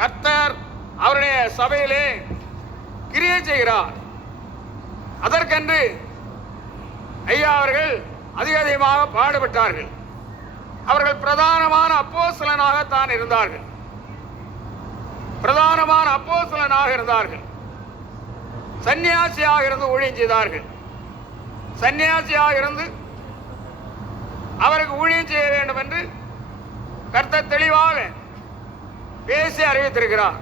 கர்த்தர் அவருடைய சபையிலே கிரியை செய்கிறார். அதற்கென்று ஐயா அவர்கள் அதிக அதிகமாக பாடுபட்டார்கள். அவர்கள் பிரதானமான அப்போசலனாக தான் இருந்தார்கள். பிரதானமான அப்போசலனாக இருந்தார்கள். சன்னியாசியாக இருந்து ஊழியம் செய்தார்கள். சன்னியாசியாக இருந்து அவருக்கு ஊழியம் செய்ய வேண்டும் என்று கர்த்தர் தெளிவாக பேசி அறிவித்திருக்கிறார்.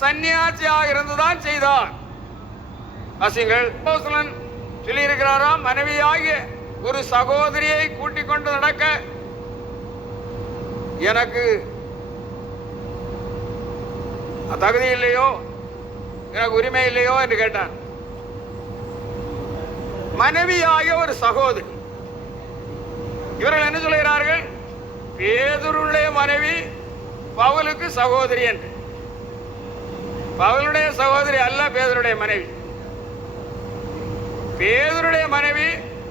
சன்னியாசியாக இருந்துதான் செய்தார். வாசிங்கள் அப்போஸ்தலன் சொல்லியிருக்கிறாராம் மனைவியாகிய ஒரு சகோதரியை கூட்டிக் கொண்டு நடக்க. எனக்கு தகுதி இல்லையோ? எனக்கு உரிமை இல்லையோ? என்று கேட்டான் மனைவியாகிய ஒரு சகோதரி. இவர்கள் என்ன சொல்கிறார்கள் பேதுருடைய மனைவி பவுலுக்கு சகோதரி என்று. பவுலுடைய சகோதரி அல்ல பேதருடைய மனைவி. பேதருடைய மனைவி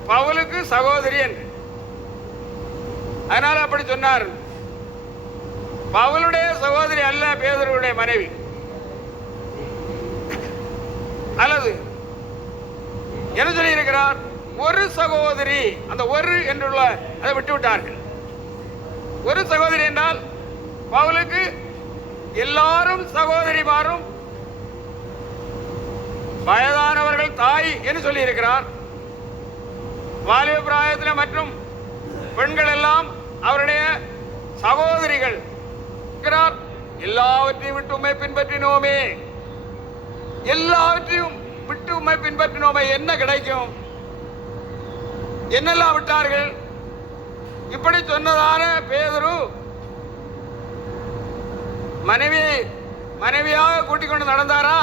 பவுலுக்கு சகோதரி என்று. அதனால அப்படி சொன்னார். பவுலுடைய சகோதரி அல்ல பேதருடைய மனைவி. அல்லது என்ன சொல்லியிருக்கிறார்? ஒரு சகோதரி அந்த ஒரு என்றுள்ள அதை விட்டு விட்டார்கள் ஒரு சகோதரி என்றால் எல்லாரும் சகோதரிமாரும் வயதானவர்கள் தாய் என்று சொல்லியிருக்கிறார். வாலிப பிராயத்தில் மற்றும் பெண்கள் எல்லாம் அவருடைய சகோதரிகள் இருக்கிறார். எல்லாவற்றையும் விட்டு உண்மை பின்பற்றினோமே. எல்லாவற்றையும் விட்டு உண்மை பின்பற்றினோமே. என்ன கிடைக்கும்? என்னெல்லாம் விட்டார்கள்? இப்படி சொன்னதான பேதரு மனைவி மனைவியாக கூட்டிக் கொண்டு நடந்தாரா?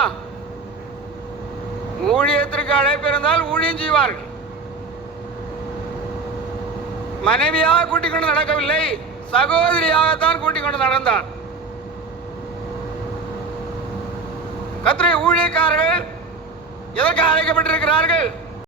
ஊழியத்திற்கு அழைப்பிருந்தால் ஊழியம் செய்வார்கள். மனைவியாக கூட்டிக் கொண்டு நடக்கவில்லை. சகோதரியாகத்தான் கூட்டிக் கொண்டு நடந்தார். கத்திரை ஊழியக்காரர்கள் எதற்கு அழைக்கப்பட்டிருக்கிறார்கள்?